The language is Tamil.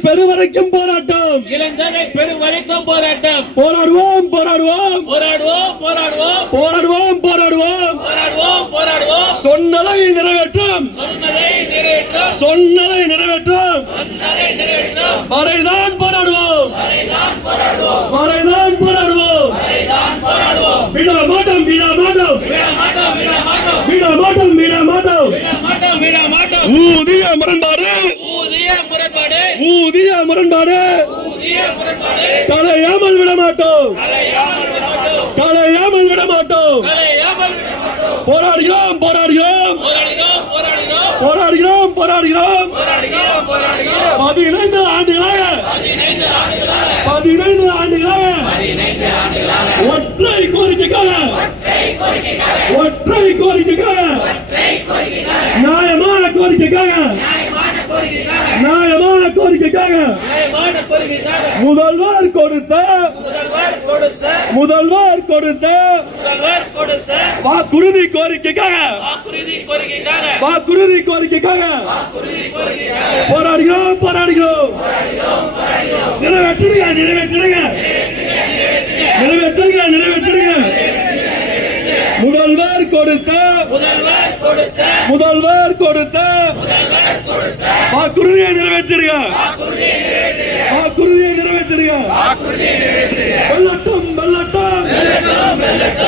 பெருவரைக்கும் போராட்டம். இளந்தகை பெரும் வரைக்கும் போராட்டம். போராடுவோம் போராடுவோம். போராடுவோம் போராடுவோம். போராடுவோம் போராடுவோம். போராடுவோம் போராடுவோம். சொன்னதை நிறைவேற்றும். சொன்னதை நிறைவேற்றும். சொன்னதை நிறைவேற்றும். சொன்னதை நிறைவேற்றும். வரைதான் போராடுவோம். வரைதான் போராடுவோம். வரைதான் போராடுவோம். வரைதான் போராடுவோம். விட மாட்டோம். விட மாட்டோம் விட மாட்டோம். விட மாட்டோம் விட மாட்டோம். விட மாட்டோம் விட மாட்டோம். ஊதிய முரண்பாடு. ஊதிய முரண்பாடு. தலையாமல் விட மாட்டோம். தலையாமல் விட மாட்டோம். போராடுகிறோம் போராடுகிறோம். போராடுகிறோம் போராடுகிறோம். பதினைந்து ஆண்டுகளாக. பதினைந்து ஆண்டுகளாக. ஒற்றை கோரிக்கைக்காக. ஒற்றை கோரிக்கைக்காக. நியாயமான கோரிக்கைக்காக. நியாயமான கோரிக்கைக்காக முதல்வர் கொடுத்த முதல்வர் கொடுத்த வாக்குறுதி கோரிக்கைக்காக. வாக்குறுதி கோரிக்கைக்காக. போராடுகிறோம் போராடுகிறோம். நிறைவேற்றுங்க நிறைவேற்றுங்க. நிறைவேற்றுங்க நிறைவேற்று முதல்வர் கொடுத்த முதல்வர் கொடுத்த முதல்வர் கொடுத்த வாக்குறுதியை நிறைவேற்றிடுங்க. வாக்குறுதியை நிறைவேற்றிடுங்க. வெள்ளட்டும் வெள்ளட்டும்.